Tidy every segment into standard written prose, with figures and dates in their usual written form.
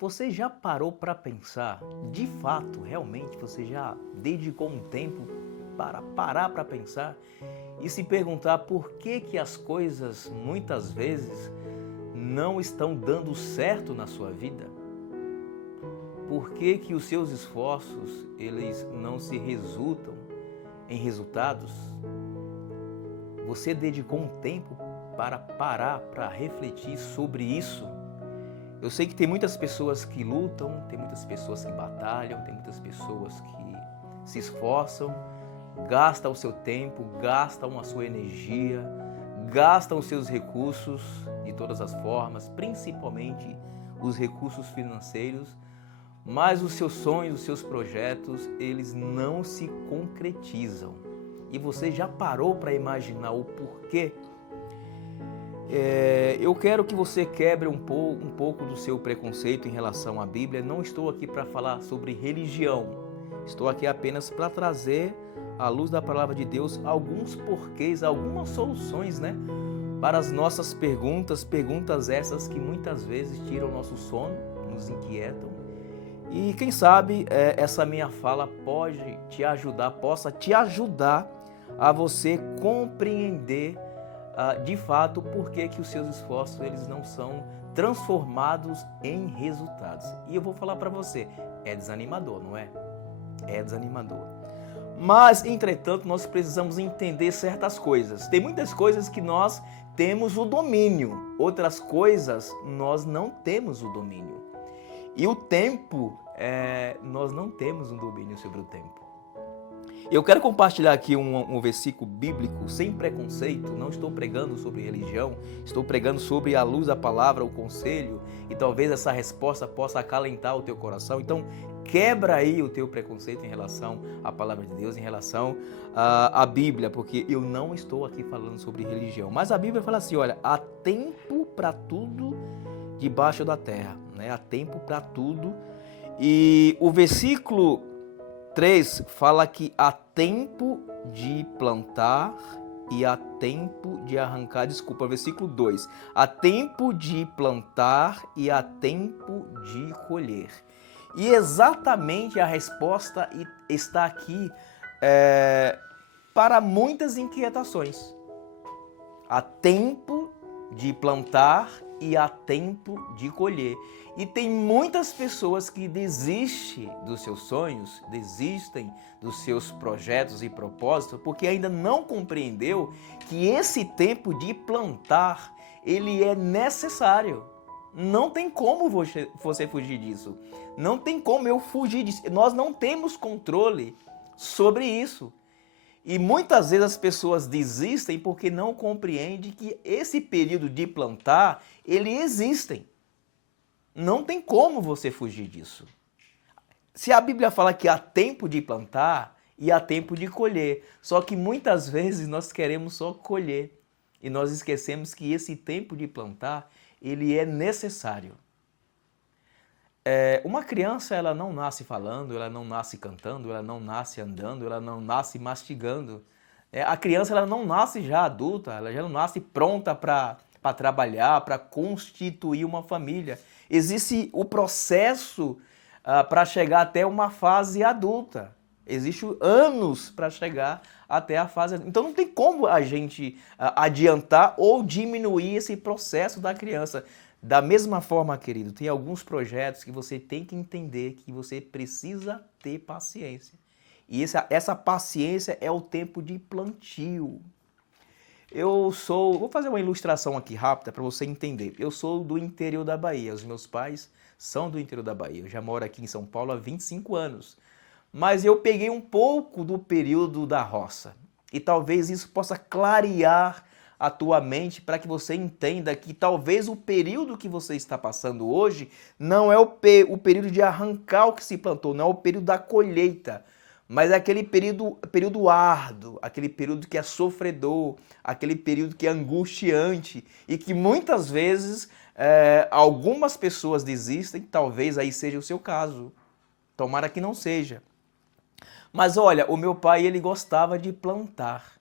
Você já parou para pensar, de fato, realmente, você já dedicou um tempo para parar para pensar e se perguntar por que que as coisas muitas vezes não estão dando certo na sua vida? Por que que os seus esforços, eles não se resultam em resultados? Você dedicou um tempo para parar, para refletir sobre isso? Eu sei que tem muitas pessoas que lutam, tem muitas pessoas que batalham, tem muitas pessoas que se esforçam, gastam o seu tempo, gastam a sua energia, gastam os seus recursos de todas as formas, principalmente os recursos financeiros, mas os seus sonhos, os seus projetos, eles não se concretizam. E você já parou para imaginar o porquê? Eu quero que você quebre um pouco do seu preconceito em relação à Bíblia. Não estou aqui para falar sobre religião. Estou aqui apenas para trazer, à luz da palavra de Deus, alguns porquês, algumas soluções, para as nossas perguntas, perguntas essas que muitas vezes tiram o nosso sono, nos inquietam. E quem sabe essa minha fala pode te ajudar, possa te ajudar a você compreender de fato por que que os seus esforços eles não são transformados em resultados. E eu vou falar para você, é desanimador, não é? É desanimador. Mas, entretanto, nós precisamos entender certas coisas. Tem muitas coisas que nós temos o domínio, outras coisas nós não temos o domínio. E o tempo, nós não temos um domínio sobre o tempo. Eu quero compartilhar aqui um versículo bíblico sem preconceito. Não estou pregando sobre religião, estou pregando sobre a luz da palavra, o conselho, e talvez essa resposta possa acalentar o teu coração. Então, quebra aí o teu preconceito em relação à palavra de Deus, em relação à Bíblia, porque eu não estou aqui falando sobre religião. Mas a Bíblia fala assim, olha, há tempo para tudo debaixo da terra, há tempo para tudo. E o versículo 3 fala que há tempo de plantar e há tempo de arrancar. Desculpa, versículo 2. Há tempo de plantar e há tempo de colher. E exatamente a resposta está aqui para muitas inquietações. Há tempo de plantar e há tempo de colher. E tem muitas pessoas que desistem dos seus sonhos, desistem dos seus projetos e propósitos, porque ainda não compreendeu que esse tempo de plantar, ele é necessário. Não tem como você fugir disso. Não tem como eu fugir disso. Nós não temos controle sobre isso. E muitas vezes as pessoas desistem porque não compreendem que esse período de plantar, ele existe. Não tem como você fugir disso. Se a Bíblia fala que há tempo de plantar e há tempo de colher, só que muitas vezes nós queremos só colher e nós esquecemos que esse tempo de plantar, ele é necessário. Uma criança, ela não nasce falando, ela não nasce cantando, ela não nasce andando, ela não nasce mastigando. A criança, ela não nasce já adulta, ela já não nasce pronta para trabalhar, para constituir uma família. Existe o processo para chegar até uma fase adulta. Existem anos para chegar até a fase adulta. Então não tem como a gente adiantar ou diminuir esse processo da criança. Da mesma forma, querido, tem alguns projetos que você tem que entender que você precisa ter paciência. E essa paciência é o tempo de plantio. Vou fazer uma ilustração aqui rápida para você entender. Eu sou do interior da Bahia, os meus pais são do interior da Bahia. Eu já moro aqui em São Paulo há 25 anos. Mas eu peguei um pouco do período da roça. E talvez isso possa clarear a tua mente para que você entenda que talvez o período que você está passando hoje não é o período de arrancar o que se plantou, não é o período da colheita, mas é aquele período árduo, aquele período que é sofredor, aquele período que é angustiante e que muitas vezes algumas pessoas desistem, talvez aí seja o seu caso, tomara que não seja. Mas olha, o meu pai ele gostava de plantar.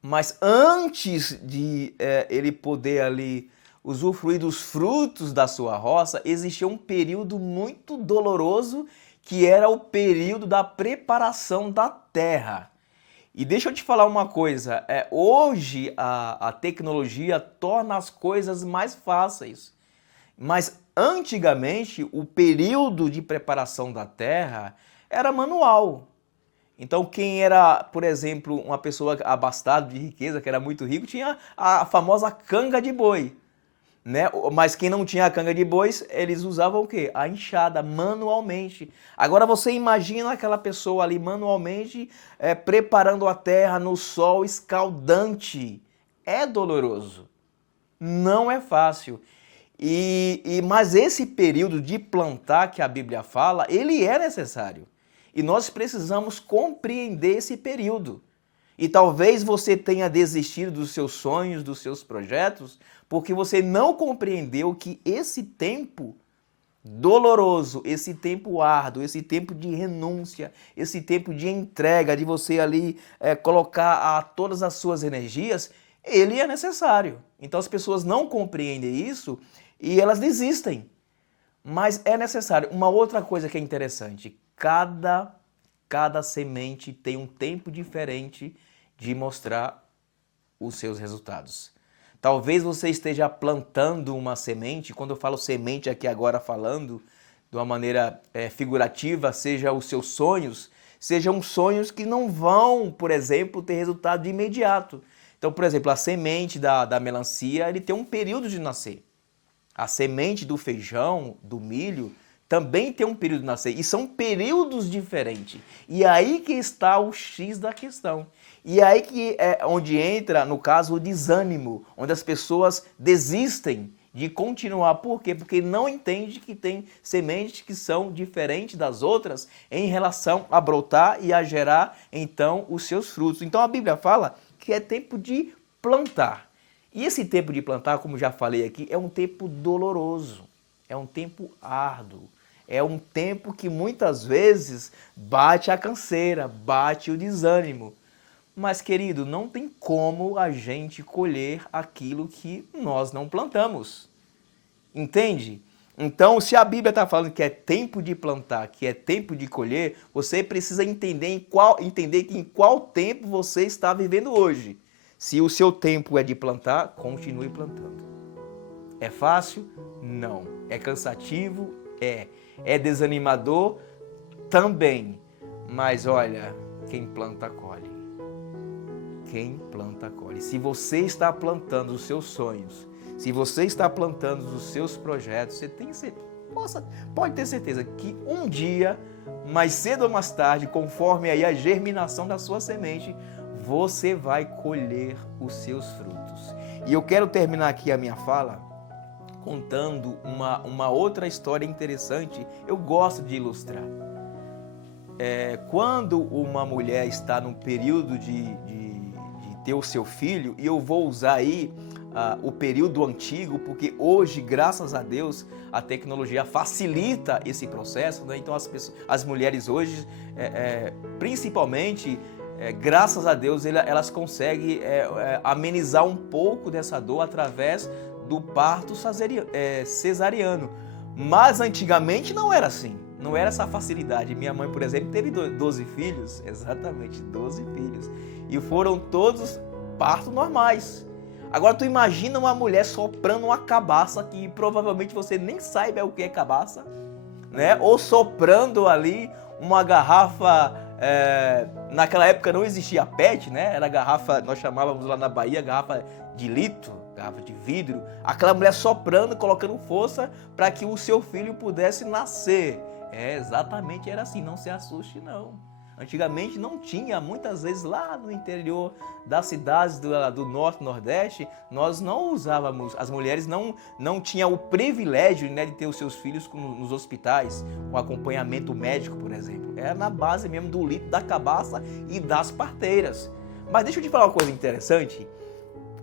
Mas antes de ele poder ali usufruir dos frutos da sua roça, existia um período muito doloroso, que era o período da preparação da terra. E deixa eu te falar uma coisa, hoje a tecnologia torna as coisas mais fáceis, mas antigamente o período de preparação da terra era manual. Então quem era, por exemplo, uma pessoa abastada de riqueza, que era muito rico, tinha a famosa canga de boi, né? Mas quem não tinha a canga de bois, eles usavam o quê? A enxada, manualmente. Agora você imagina aquela pessoa ali manualmente preparando a terra no sol escaldante. É doloroso, não é fácil. Mas esse período de plantar que a Bíblia fala, ele é necessário. E nós precisamos compreender esse período. E talvez você tenha desistido dos seus sonhos, dos seus projetos, porque você não compreendeu que esse tempo doloroso, esse tempo árduo, esse tempo de renúncia, esse tempo de entrega, de você ali colocar todas as suas energias, ele é necessário. Então as pessoas não compreendem isso e elas desistem. Mas é necessário. Uma outra coisa que é interessante, cada semente tem um tempo diferente de mostrar os seus resultados. Talvez você esteja plantando uma semente, quando eu falo semente aqui agora falando de uma maneira figurativa, seja os seus sonhos, sejam sonhos que não vão, por exemplo, ter resultado de imediato. Então, por exemplo, a semente da melancia, ele tem um período de nascer. A semente do feijão, do milho, também tem um período de nascer. E são períodos diferentes. E aí que está o X da questão. E aí que é onde entra, no caso, o desânimo, onde as pessoas desistem de continuar. Por quê? Porque não entende que tem sementes que são diferentes das outras em relação a brotar e a gerar, então, os seus frutos. Então, a Bíblia fala que é tempo de plantar. E esse tempo de plantar, como já falei aqui, é um tempo doloroso, é um tempo árduo. É um tempo que muitas vezes bate a canseira, bate o desânimo. Mas, querido, não tem como a gente colher aquilo que nós não plantamos. Entende? Então, se a Bíblia está falando que é tempo de plantar, que é tempo de colher, você precisa entender que em qual tempo você está vivendo hoje. Se o seu tempo é de plantar, continue plantando. É fácil? Não. É cansativo? É. É desanimador? Também. Mas olha, quem planta, colhe. Quem planta, colhe. Se você está plantando os seus sonhos, se você está plantando os seus projetos, você tem pode ter certeza que um dia, mais cedo ou mais tarde, conforme aí a germinação da sua semente, você vai colher os seus frutos. E eu quero terminar aqui a minha fala contando uma outra história interessante. Eu gosto de ilustrar. Quando uma mulher está num período de ter o seu filho, e eu vou usar aí o período antigo, porque hoje, graças a Deus, a tecnologia facilita esse processo, né? Então as mulheres hoje, principalmente, graças a Deus, elas conseguem amenizar um pouco dessa dor através do parto cesariano. Mas antigamente não era assim, não era essa facilidade. Minha mãe, por exemplo, teve 12 filhos, exatamente 12 filhos, e foram todos partos normais. Agora tu imagina uma mulher soprando uma cabaça, que provavelmente você nem saiba o que é cabaça, né? Ou soprando ali uma garrafa, naquela época não existia PET, né? Era garrafa, nós chamávamos lá na Bahia, garrafa de litro, garrafa de vidro. Aquela mulher soprando, colocando força para que o seu filho pudesse nascer. Exatamente, era assim, não se assuste não. Antigamente não tinha, muitas vezes lá no interior das cidades do norte e nordeste, nós não usávamos, as mulheres não tinham o privilégio, né, de ter os seus filhos nos hospitais, com acompanhamento médico, por exemplo. Era na base mesmo do litro, da cabaça e das parteiras. Mas deixa eu te falar uma coisa interessante.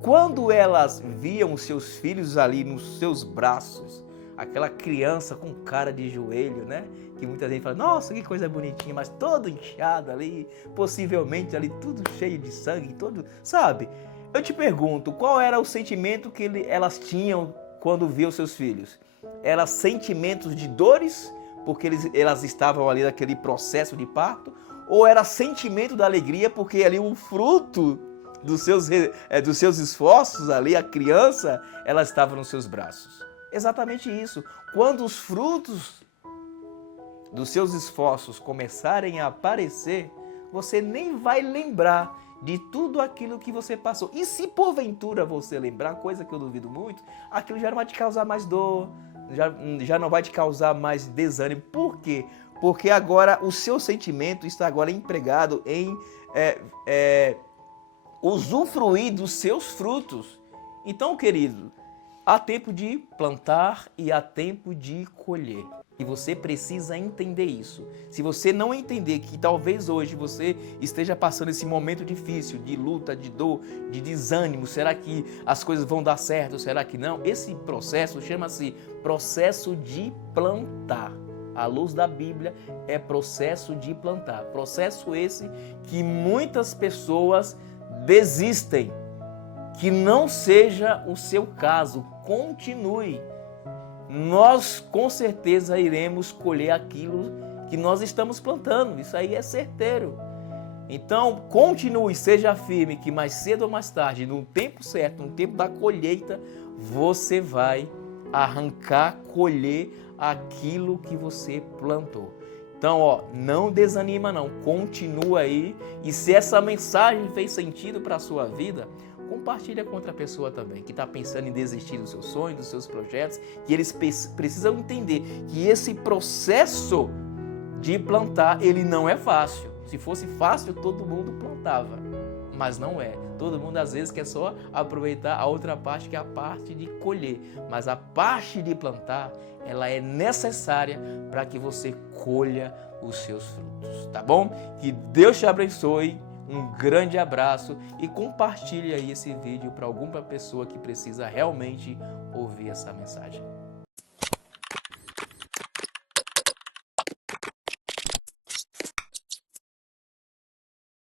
Quando elas viam os seus filhos ali nos seus braços, aquela criança com cara de joelho, né? Que muita gente fala, nossa, que coisa bonitinha, mas todo inchado ali, possivelmente ali tudo cheio de sangue, todo, sabe? Eu te pergunto, qual era o sentimento que elas tinham quando via os seus filhos? Era sentimentos de dores, porque elas estavam ali naquele processo de parto? Ou era sentimento da alegria, porque ali o fruto dos seus esforços ali, a criança, ela estava nos seus braços? Exatamente isso. Quando os frutos dos seus esforços começarem a aparecer, você nem vai lembrar de tudo aquilo que você passou. E se porventura você lembrar, coisa que eu duvido muito, aquilo já não vai te causar mais dor, já não vai te causar mais desânimo. Por quê? Porque agora o seu sentimento está agora empregado em usufruir dos seus frutos. Então, querido, há tempo de plantar e há tempo de colher. E você precisa entender isso. Se você não entender que talvez hoje você esteja passando esse momento difícil, de luta, de dor, de desânimo, será que as coisas vão dar certo, será que não? Esse processo chama-se processo de plantar. À luz da Bíblia, é processo de plantar. Processo esse que muitas pessoas desistem. Que não seja o seu caso. Continue. Nós com certeza iremos colher aquilo que nós estamos plantando. Isso aí é certeiro. Então, continue, seja firme, que mais cedo ou mais tarde, no tempo certo, no tempo da colheita, você vai arrancar, colher aquilo que você plantou. Então, não desanima não, continua aí. E se essa mensagem fez sentido para a sua vida, compartilha com outra pessoa também, que está pensando em desistir dos seus sonhos, dos seus projetos, que eles precisam entender que esse processo de plantar, ele não é fácil. Se fosse fácil, todo mundo plantava, mas não é. Todo mundo às vezes quer só aproveitar a outra parte, que é a parte de colher, mas a parte de plantar, ela é necessária para que você colha os seus frutos, tá bom? Que Deus te abençoe. Um grande abraço e compartilhe aí esse vídeo para alguma pessoa que precisa realmente ouvir essa mensagem.